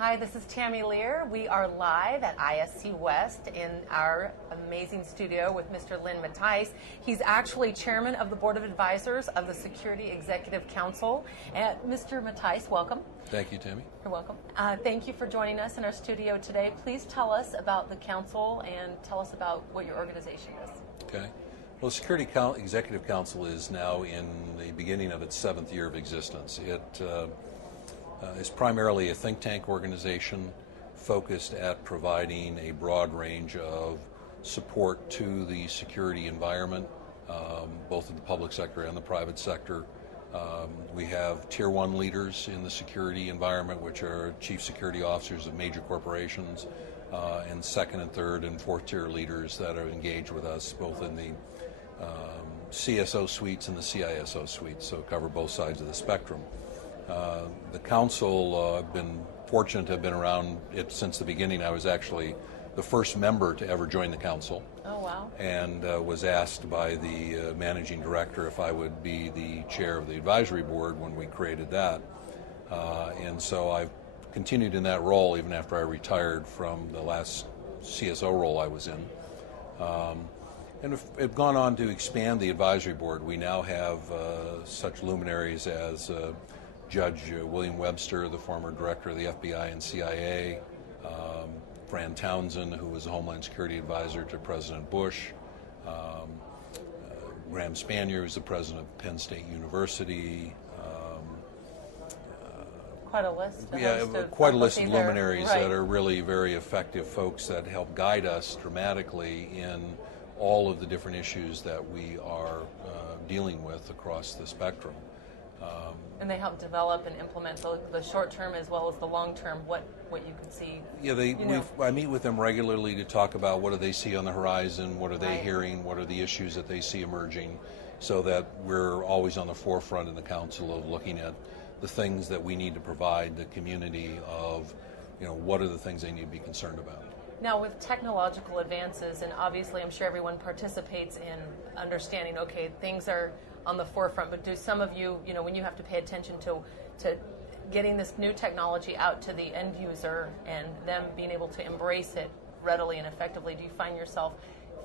Hi, this is Tammy Lear. We are live at ISC West in our amazing studio with Mr. Lynn Mattice. He's actually chairman of the Board of Advisors of the Security Executive Council. And Mr. Mattice, welcome. Thank you, Tammy. You're welcome. Thank you for joining us in our studio today. Please tell us about the council and tell us about what your organization is. Okay. Well, the Security Executive Council is now in the beginning of its 7th year of existence. It is primarily a think tank organization focused at providing a broad range of support to the security environment, both in the public sector and the private sector. We have Tier 1 leaders in the security environment, which are chief security officers of major corporations, and second and third and fourth tier leaders that are engaged with us both in the CSO suites and the CISO suites, so cover both sides of the spectrum. The council, I've been fortunate to have been around it since the beginning. I was actually the first member to ever join the council. Oh, wow. And was asked by the managing director if I would be the chair of the advisory board when we created that. And so I've continued in that role even after I retired from the last CSO role I was in. And have gone on to expand the advisory board. We now have such luminaries as Judge William Webster, the former director of the FBI and CIA, Fran Townsend, who was a Homeland Security Advisor to President Bush, Graham Spanier, who's the president of Penn State University. Quite a list. Quite a list of luminaries that are really very effective folks that help guide us dramatically in all of the different issues that we are dealing with across the spectrum. And they help develop and implement the short term as well as the long term, what you can see. Yeah, I meet with them regularly to talk about what do they see on the horizon, what are they hearing, what are the issues that they see emerging, so that we're always on the forefront in the council of looking at the things that we need to provide the community of, what are the things they need to be concerned about. Now, with technological advances, and obviously I'm sure everyone participates in understanding, okay, things are on the forefront, but do some of you, when you have to pay attention to getting this new technology out to the end user and them being able to embrace it readily and effectively, do you find yourself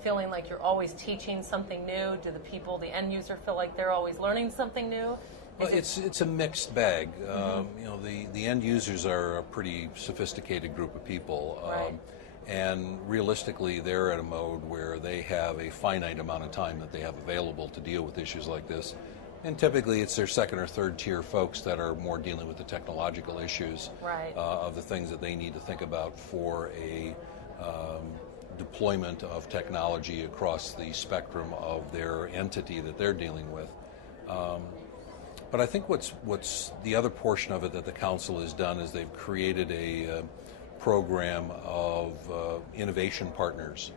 feeling like you're always teaching something new? Do the end user feel like they're always learning something new? Well, it's a mixed bag. The end users are a pretty sophisticated group of people. And realistically, they're at a mode where they have a finite amount of time that they have available to deal with issues like this. And typically, it's their second or third tier folks that are more dealing with the technological issues of the things that they need to think about for a deployment of technology across the spectrum of their entity that they're dealing with. But I think what's the other portion of it that the council has done is they've created a program of innovation partners,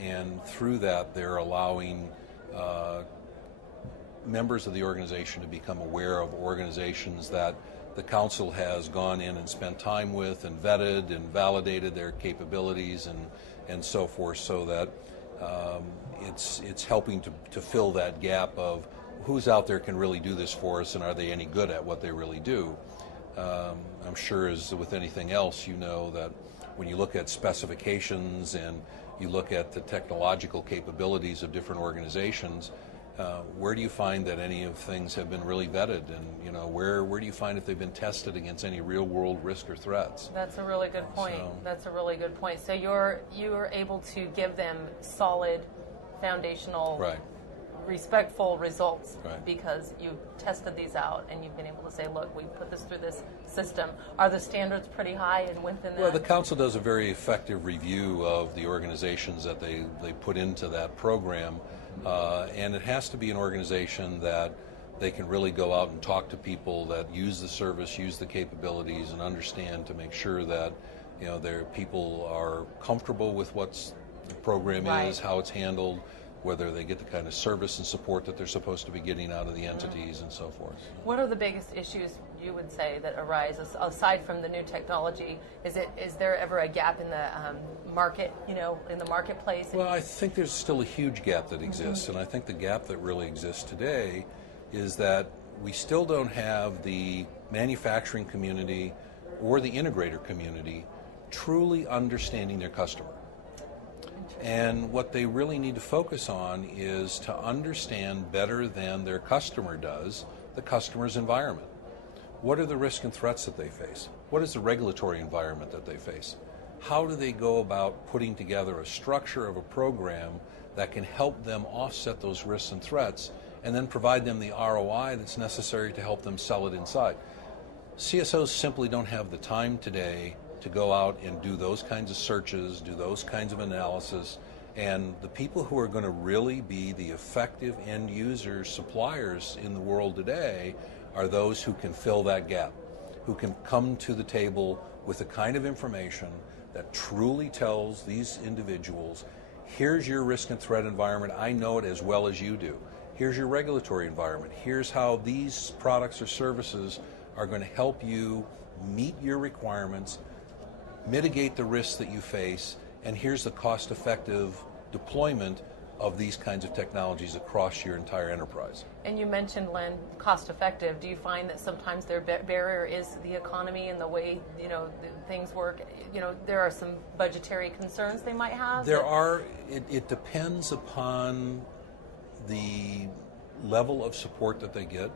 and through that they're allowing members of the organization to become aware of organizations that the council has gone in and spent time with and vetted and validated their capabilities and so forth, so that it's helping to fill that gap of who's out there can really do this for us and are they any good at what they really do. I'm sure as with anything else, that when you look at specifications and you look at the technological capabilities of different organizations, where do you find that any of things have been really vetted, and where do you find if they've been tested against any real world risk or threats? That's a really good point. That's a really good point. So you're able to give them solid, foundational, respectful results because you've tested these out and you've been able to say, look, we put this through this system. Are the standards pretty high and within that? Well, the council does a very effective review of the organizations that they put into that program, and it has to be an organization that they can really go out and talk to people that use the service, use the capabilities, and understand to make sure that their people are comfortable with what the program is, how it's handled, whether they get the kind of service and support that they're supposed to be getting out of the entities and so forth. What are the biggest issues you would say that arise aside from the new technology? Is there ever a gap in the market, in the marketplace? Well, I think there's still a huge gap that exists, and I think the gap that really exists today is that we still don't have the manufacturing community or the integrator community truly understanding their customer. And what they really need to focus on is to understand better than their customer does the customer's environment. What are the risks and threats that they face? What is the regulatory environment that they face? How do they go about putting together a structure of a program that can help them offset those risks and threats and then provide them the ROI that's necessary to help them sell it inside? CSOs simply don't have the time today to go out and do those kinds of searches, do those kinds of analysis, and the people who are going to really be the effective end users, suppliers in the world today are those who can fill that gap, who can come to the table with the kind of information that truly tells these individuals, here's your risk and threat environment, I know it as well as you do. Here's your regulatory environment. Here's how these products or services are going to help you meet your requirements, mitigate the risks that you face, and here's the cost-effective deployment of these kinds of technologies across your entire enterprise. And you mentioned, Lynn, cost-effective. Do you find that sometimes their barrier is the economy and the way things work? There are some budgetary concerns they might have. There are. It depends upon the level of support that they get,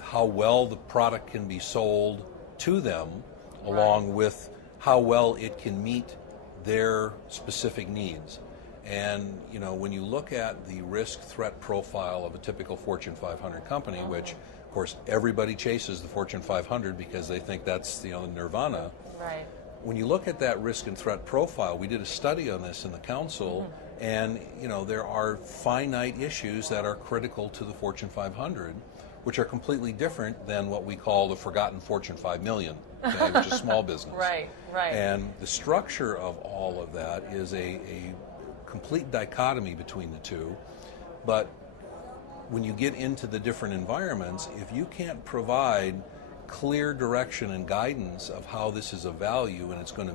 how well the product can be sold to them, along with how well it can meet their specific needs. And when you look at the risk threat profile of a typical Fortune 500 company, which of course everybody chases the Fortune 500 because they think that's the nirvana. Right. When you look at that risk and threat profile, we did a study on this in the council, and there are finite issues that are critical to the Fortune 500, which are completely different than what we call the forgotten Fortune 5 million, which is small business. Right. And the structure of all of that is a complete dichotomy between the two. But when you get into the different environments, if you can't provide clear direction and guidance of how this is of value and it's going to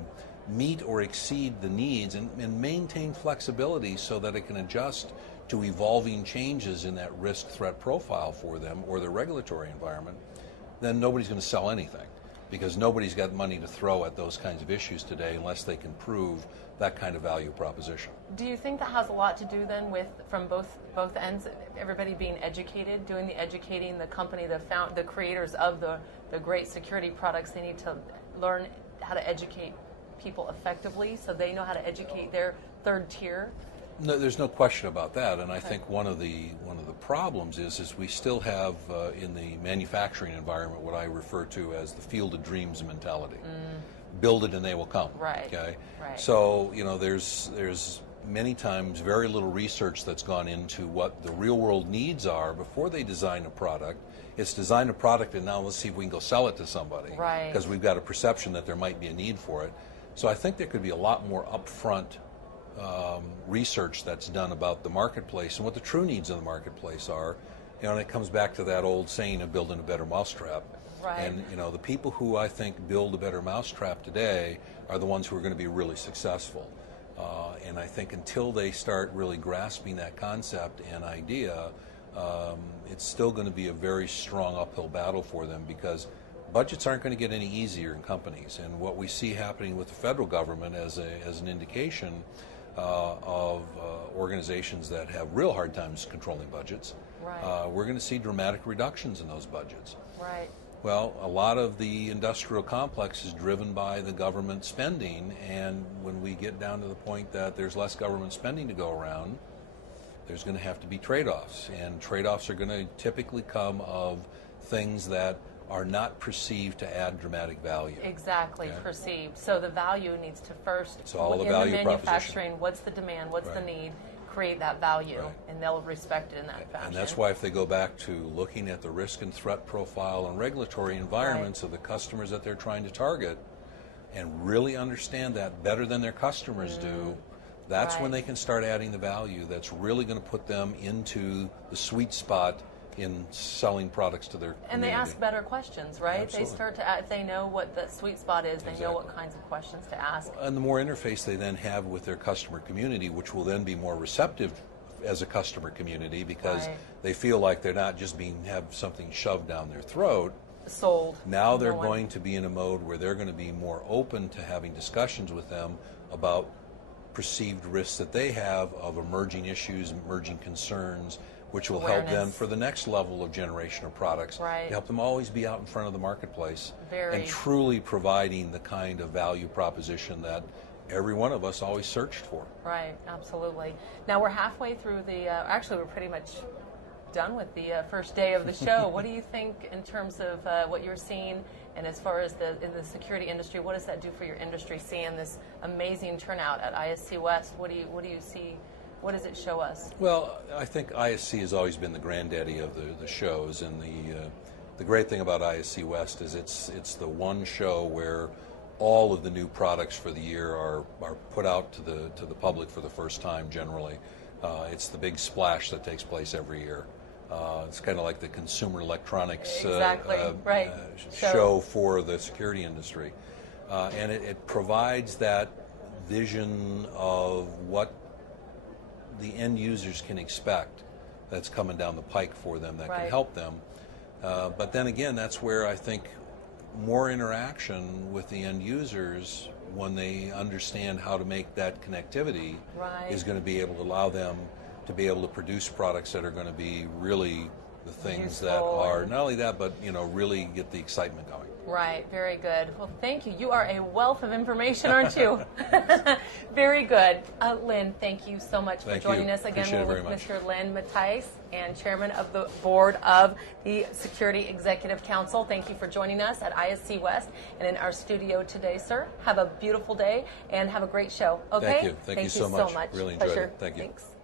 meet or exceed the needs and maintain flexibility so that it can adjust to evolving changes in that risk threat profile for them or the regulatory environment, then nobody's going to sell anything, because nobody's got money to throw at those kinds of issues today unless they can prove that kind of value proposition. Do you think that has a lot to do then with, from both ends, everybody being educated, doing the educating, the company, the creators of the great security products, they need to learn how to educate people effectively so they know how to educate their third tier? No, there's no question about that, and I think one of the problems is we still have in the manufacturing environment what I refer to as the field of dreams mentality. Build it and they will come. Right. Okay. Right. So there's many times very little research that's gone into what the real world needs are before they design a product. It's design a product and now let's see if we can go sell it to somebody. Right. Because we've got a perception that there might be a need for it. So I think there could be a lot more upfront research that's done about the marketplace and what the true needs of the marketplace are. And it comes back to that old saying of building a better mousetrap. Right. And the people who I think build a better mousetrap today are the ones who are going to be really successful. And I think until they start really grasping that concept and idea, it's still going to be a very strong uphill battle for them, because budgets aren't going to get any easier in companies. And what we see happening with the federal government as an indication of organizations that have real hard times controlling budgets, we're going to see dramatic reductions in those budgets. Right. Well, a lot of the industrial complex is driven by the government spending, and when we get down to the point that there's less government spending to go around, there's going to have to be trade-offs, and trade-offs are going to typically come of things that are not perceived to add dramatic value. Exactly, okay? Perceived. So the value needs to first, it's all in the value the manufacturing, proposition. What's the demand, what's the Right. need, create that value, Right. and they'll respect it in that fashion. And that's why if they go back to looking at the risk and threat profile and regulatory environments of the customers that they're trying to target, and really understand that better than their customers do, that's when they can start adding the value that's really going to put them into the sweet spot in selling products to their And community. they ask better questions, right? Absolutely. They start to, if they know what the sweet spot is, they know what kinds of questions to ask. And the more interface they then have with their customer community, which will then be more receptive as a customer community, because they feel like they're not just have something shoved down their throat, sold. Now they're going to be in a mode where they're going to be more open to having discussions with them about perceived risks that they have of emerging issues, emerging concerns, which will help them for the next level of generation of products. Right. Help them always be out in front of the marketplace Very. and truly providing the kind of value proposition that every one of us always searched for. Right, absolutely. Now we're halfway through the, actually we're pretty much done with the first day of the show. What do you think in terms of what you're seeing, and as far as in the security industry, what does that do for your industry, seeing this amazing turnout at ISC West? What do you see? What does it show us? Well, I think ISC has always been the granddaddy of the shows, and the great thing about ISC West is it's the one show where all of the new products for the year are put out to the public for the first time generally. It's the big splash that takes place every year. It's kind of like the consumer electronics right. show for the security industry. And it provides that vision of what the end users can expect that's coming down the pike for them that can help them. But then again, that's where I think more interaction with the end users, when they understand how to make that connectivity, is going to be able to allow them to be able to produce products that are going to be really the things that are not only that, but really get the excitement going. Right, very good. Well, thank you. You are a wealth of information, aren't you? Very good. Lynn, thank you so much for joining us again. We're with Mr. Lynn Mattice, and Chairman of the Board of the Security Executive Council. Thank you for joining us at ISC West and in our studio today, sir. Have a beautiful day and have a great show. Okay? Thank you. Thank you so much. Really enjoyed it. Thank you. Thanks.